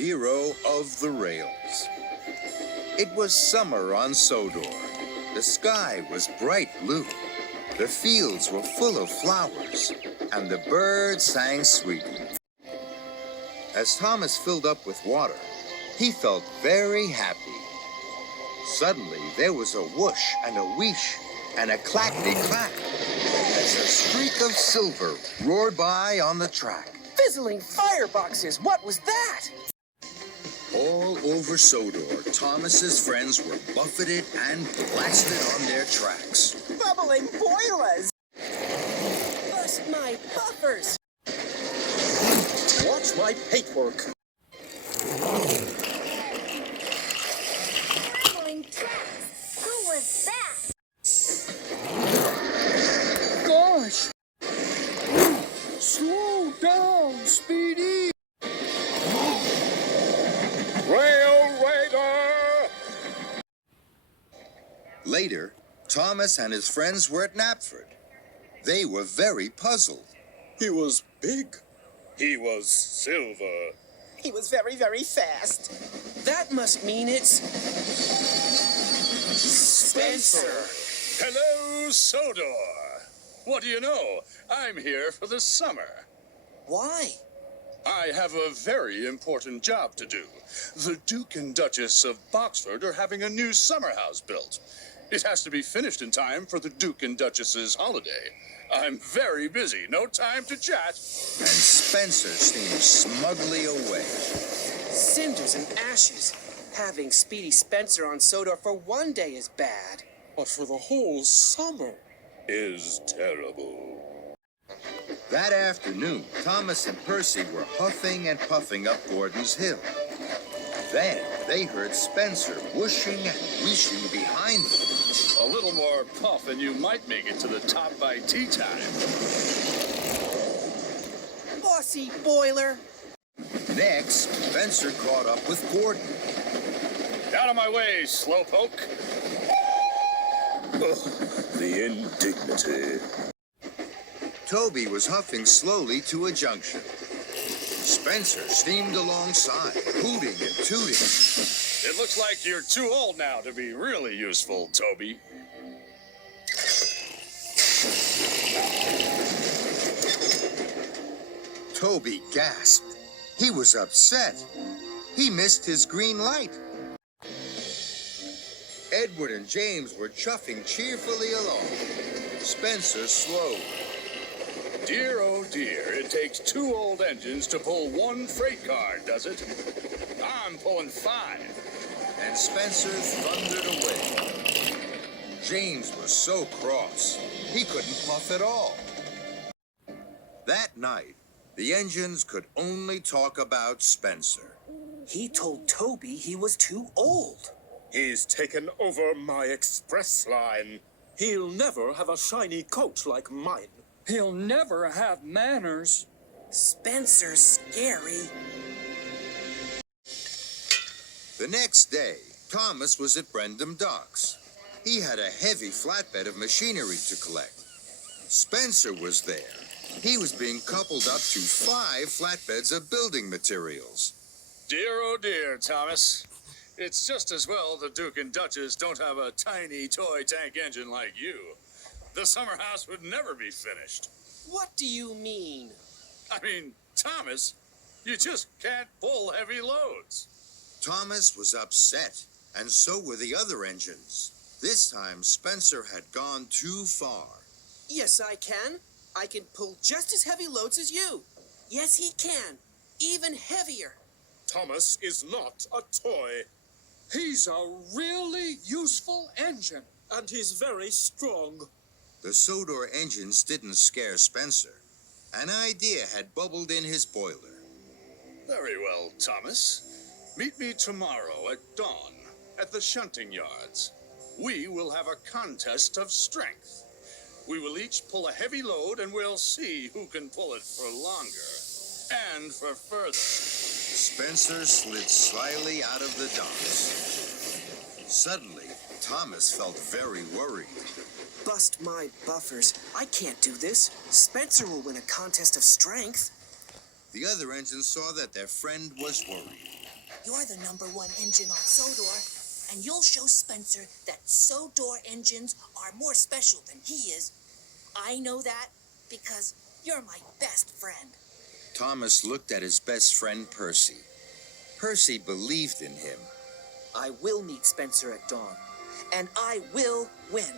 hero of the rails. It was summer on Sodor. The sky was bright blue. The fields were full of flowers, and the birds sang sweetly. As Thomas filled up with water, he felt very happy. Suddenly, there was a whoosh and a wheesh and a clackety-clack as a streak of silver roared by on the track. Fizzling fireboxes, what was that? All over Sodor, Thomas's friends were buffeted and blasted on their tracks. Bubbling boilers! Bust my buffers! Watch my paintwork. Bubbling tracks! Who was that? Gosh! Slow down, Speedy! Rail Raider! Later, Thomas and his friends were at Knapford. They were very puzzled. He was big. He was silver. He was very, very fast. That must mean it's... Spencer! Hello, Sodor. What do you know? I'm here for the summer. Why? I have a very important job to do. The Duke and Duchess of Boxford are having a new summer house built. It has to be finished in time for the Duke and Duchess's holiday. I'm very busy. No time to chat. And Spencer steamed smugly away. Cinders and ashes. Having Speedy Spencer on Sodor for one day is bad. But for the whole summer is terrible. That afternoon, Thomas and Percy were huffing and puffing up Gordon's Hill. Then they heard Spencer whooshing and wheeshing behind them. A little more puff and you might make it to the top by tea time. Bossy boiler! Next, Spencer caught up with Gordon. Out of my way, slowpoke. The indignity. Toby was huffing slowly to a junction. Spencer steamed alongside, hooting and tooting. It looks like you're too old now to be really useful, Toby. Toby gasped. He was upset. He missed his green light. Edward and James were chuffing cheerfully along. Spencer slowed. Dear, oh dear, it takes 2 old engines to pull 1 freight car, does it? I'm pulling 5. And Spencer thundered away. James was so cross, he couldn't puff at all. That night, the engines could only talk about Spencer. He told Toby he was too old. He's taken over my express line. He'll never have a shiny coat like mine. He'll never have manners. Spencer's scary. The next day, Thomas was at Brendam Docks. He had a heavy flatbed of machinery to collect. Spencer was there. He was being coupled up to 5 flatbeds of building materials. Dear, oh dear, Thomas. It's just as well the Duke and Duchess don't have a tiny toy tank engine like you. The summer house would never be finished. What do you mean? I mean, Thomas, you just can't pull heavy loads. Thomas was upset, and so were the other engines. This time, Spencer had gone too far. Yes, I can. I can pull just as heavy loads as you. Yes, he can. Even heavier. Thomas is not a toy. He's a really useful engine. And he's very strong. The Sodor engines didn't scare Spencer. An idea had bubbled in his boiler. Very well, Thomas. Meet me tomorrow at dawn at the shunting yards. We will have a contest of strength. We will each pull a heavy load and we'll see who can pull it for longer and for further. Spencer slid slyly out of the docks. Suddenly, Thomas felt very worried. Bust my buffers. I can't do this. Spencer will win a contest of strength. The other engines saw that their friend was worried. You're the #1 engine on Sodor, and you'll show Spencer that Sodor engines are more special than he is. I know that because you're my best friend. Thomas looked at his best friend Percy. Percy believed in him. I will meet Spencer at dawn, and I will win.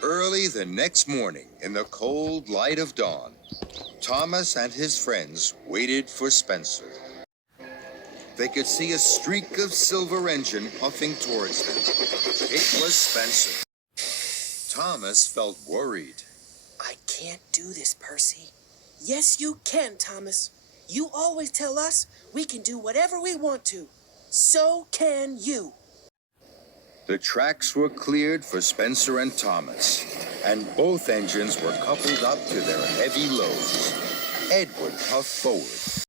Early the next morning, in the cold light of dawn, Thomas and his friends waited for Spencer. They could see a streak of silver engine puffing towards them. It was Spencer. Thomas felt worried. I can't do this, Percy. Yes, you can, Thomas. You always tell us we can do whatever we want to. So can you. The tracks were cleared for Spencer and Thomas, and both engines were coupled up to their heavy loads. Edward puffed forward.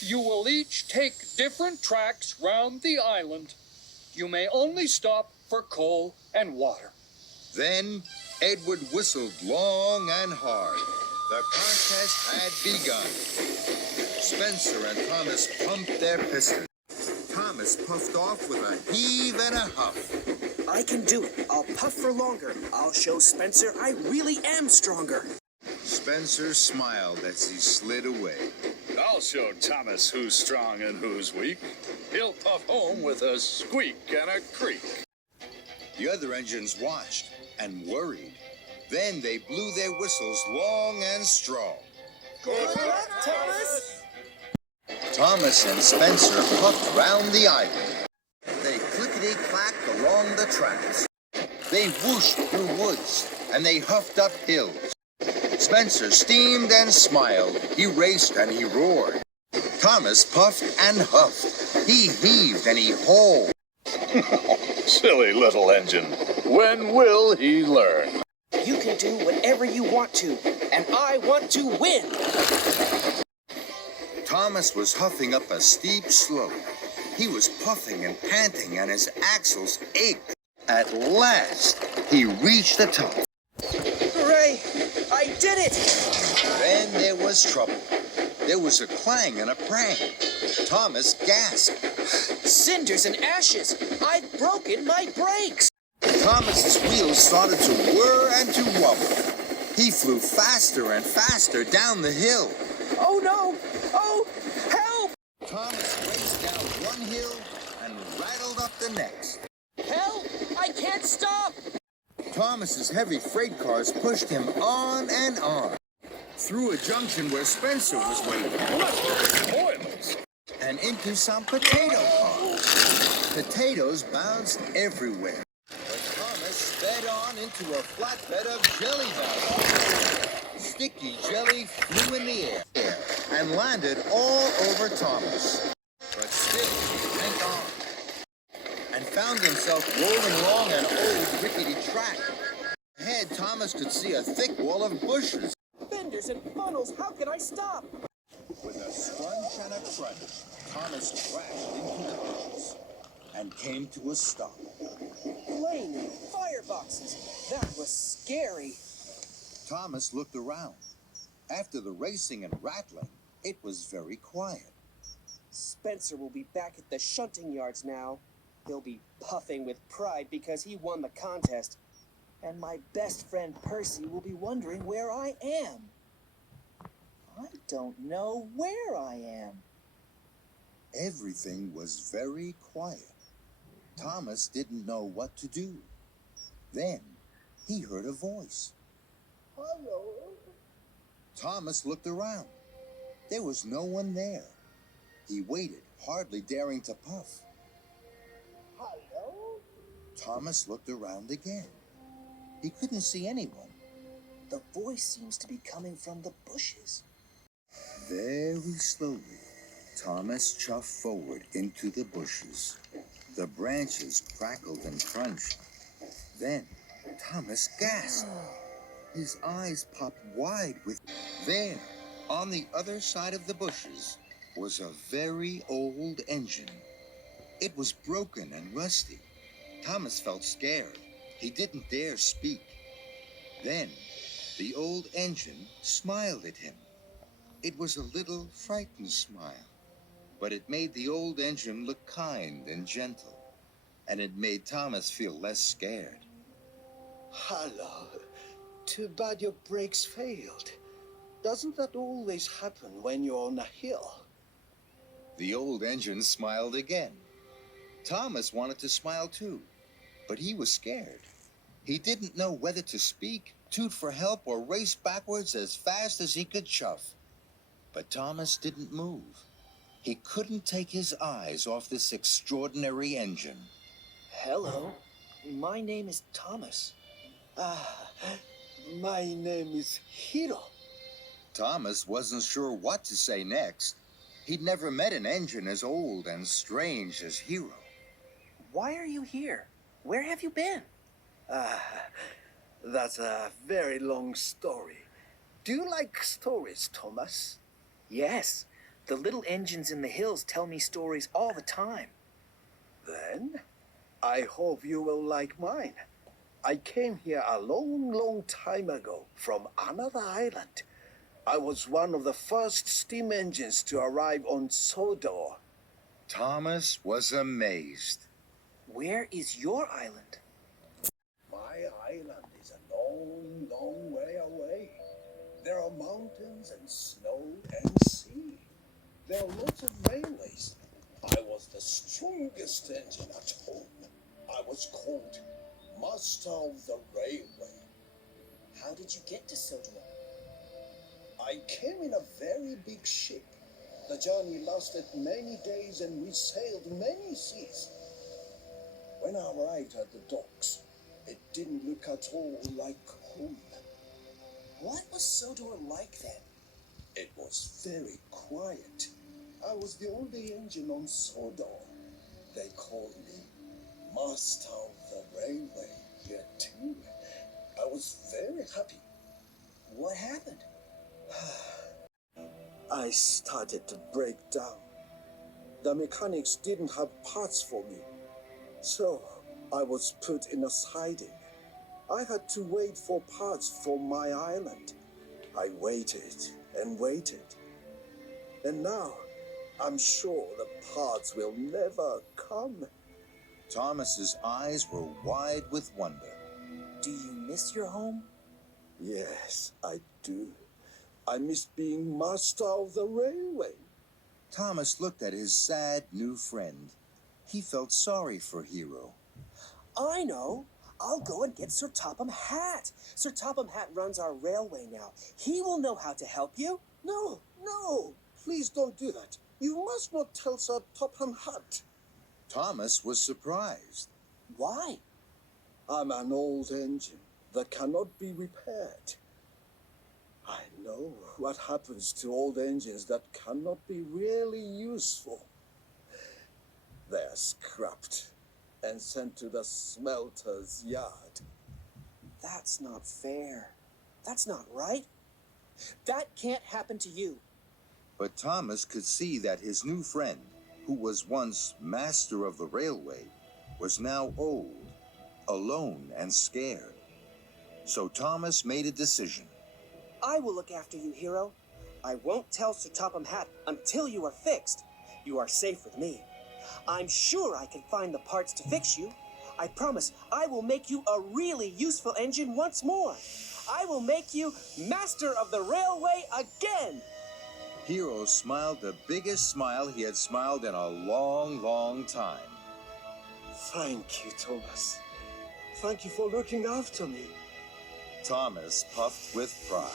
You will each take different tracks round the island. You may only stop for coal and water. Then Edward whistled long and hard. The contest had begun. Spencer and Thomas pumped their pistons. Thomas puffed off with a heave and a huff. I can do it. I'll puff for longer. I'll show Spencer I really am stronger. Spencer smiled as he slid away. I'll show Thomas who's strong and who's weak. He'll puff home with a squeak and a creak. The other engines watched and worried. Then they blew their whistles long and strong. Good luck, Thomas! Thomas and Spencer puffed round the island. They clickety-clacked along the tracks. They whooshed through woods, and they huffed up hills. Spencer steamed and smiled. He raced and he roared. Thomas puffed and huffed. He heaved and he hauled. Silly little engine. When will he learn? You can do whatever you want to, and I want to win! Thomas was huffing up a steep slope. He was puffing and panting, and his axles ached. At last, he reached the top. Hooray! I did it! Then there was trouble. There was a clang and a prang. Thomas gasped. Cinders and ashes! I've broken my brakes! Thomas's wheels started to whir and to wobble. He flew faster and faster down the hill. Oh no! Oh, help! Thomas raced down one hill and rattled up the next. Help! I can't stop! Thomas's heavy freight cars pushed him on and on. Through a junction where Spencer was waiting. Spoilers! And into some potato cars. Potatoes bounced everywhere. But Thomas sped on into a flatbed of jelly bags. Sticky jelly flew in the air and landed all over Thomas. But still he went on and found himself rolling along an old rickety track. Ahead, Thomas could see a thick wall of bushes. Fenders and funnels, how can I stop? With a scrunch and a crunch, Thomas crashed into the bushes and came to a stop. Flaming fireboxes. That was scary. Thomas looked around. After the racing and rattling, it was very quiet. Spencer will be back at the shunting yards now. He'll be puffing with pride because he won the contest. And my best friend Percy will be wondering where I am. I don't know where I am. Everything was very quiet. Thomas didn't know what to do. Then he heard a voice. Hello. Thomas looked around. There was no one there. He waited, hardly daring to puff. Hello. Thomas looked around again. He couldn't see anyone. The voice seems to be coming from the bushes. Very slowly, Thomas chuffed forward into the bushes. The branches crackled and crunched. Then Thomas gasped. His eyes popped wide with... There, on the other side of the bushes, was a very old engine. It was broken and rusty. Thomas felt scared. He didn't dare speak. Then, the old engine smiled at him. It was a little frightened smile. But it made the old engine look kind and gentle, and it made Thomas feel less scared. Hello. Too bad your brakes failed. Doesn't that always happen when you're on a hill? The old engine smiled again. Thomas wanted to smile too, but he was scared. He didn't know whether to speak, toot for help, or race backwards as fast as he could chuff. But Thomas didn't move. He couldn't take his eyes off this extraordinary engine. Hello. My name is Thomas. My name is Hiro. Thomas wasn't sure what to say next. He'd never met an engine as old and strange as Hiro. Why are you here? Where have you been? That's a very long story. Do you like stories, Thomas? Yes. The little engines in the hills tell me stories all the time. Then, I hope you will like mine. I came here a long, long time ago from another island. I was one of the first steam engines to arrive on Sodor. Thomas was amazed. Where is your island? My island is a long, long way away. There are mountains and snow and sea. There are lots of railways. I was the strongest engine at home. I was called Master of the Railway. How did you get to Sodor? I came in a very big ship. The journey lasted many days and we sailed many seas. When I arrived at the docks, it didn't look at all like home. What was Sodor like then? It was very quiet. I was the only engine on Sodor. They called me Master of the Railway here too. I was very happy. What happened? I started to break down. The mechanics didn't have parts for me. So I was put in a siding. I had to wait for parts for my island. I waited and waited. And now I'm sure the parts will never come. Thomas's eyes were wide with wonder. Do you miss your home? Yes, I do. I miss being master of the railway. Thomas looked at his sad new friend. He felt sorry for Hiro. I know. I'll go and get Sir Topham Hatt. Sir Topham Hatt runs our railway now. He will know how to help you. No, no, please don't do that. You must not tell Sir Topham Hatt. Thomas was surprised. Why? I'm an old engine that cannot be repaired. I know what happens to old engines that cannot be really useful. They're scrapped and sent to the smelter's yard. That's not fair. That's not right. That can't happen to you. But Thomas could see that his new friend, who was once master of the railway, was now old, alone, and scared. So Thomas made a decision. I will look after you, Hiro. I won't tell Sir Topham Hatt until you are fixed. You are safe with me. I'm sure I can find the parts to fix you. I promise I will make you a really useful engine once more. I will make you master of the railway again. Hiro smiled the biggest smile he had smiled in a long, long time. Thank you, Thomas. Thank you for looking after me. Thomas puffed with pride.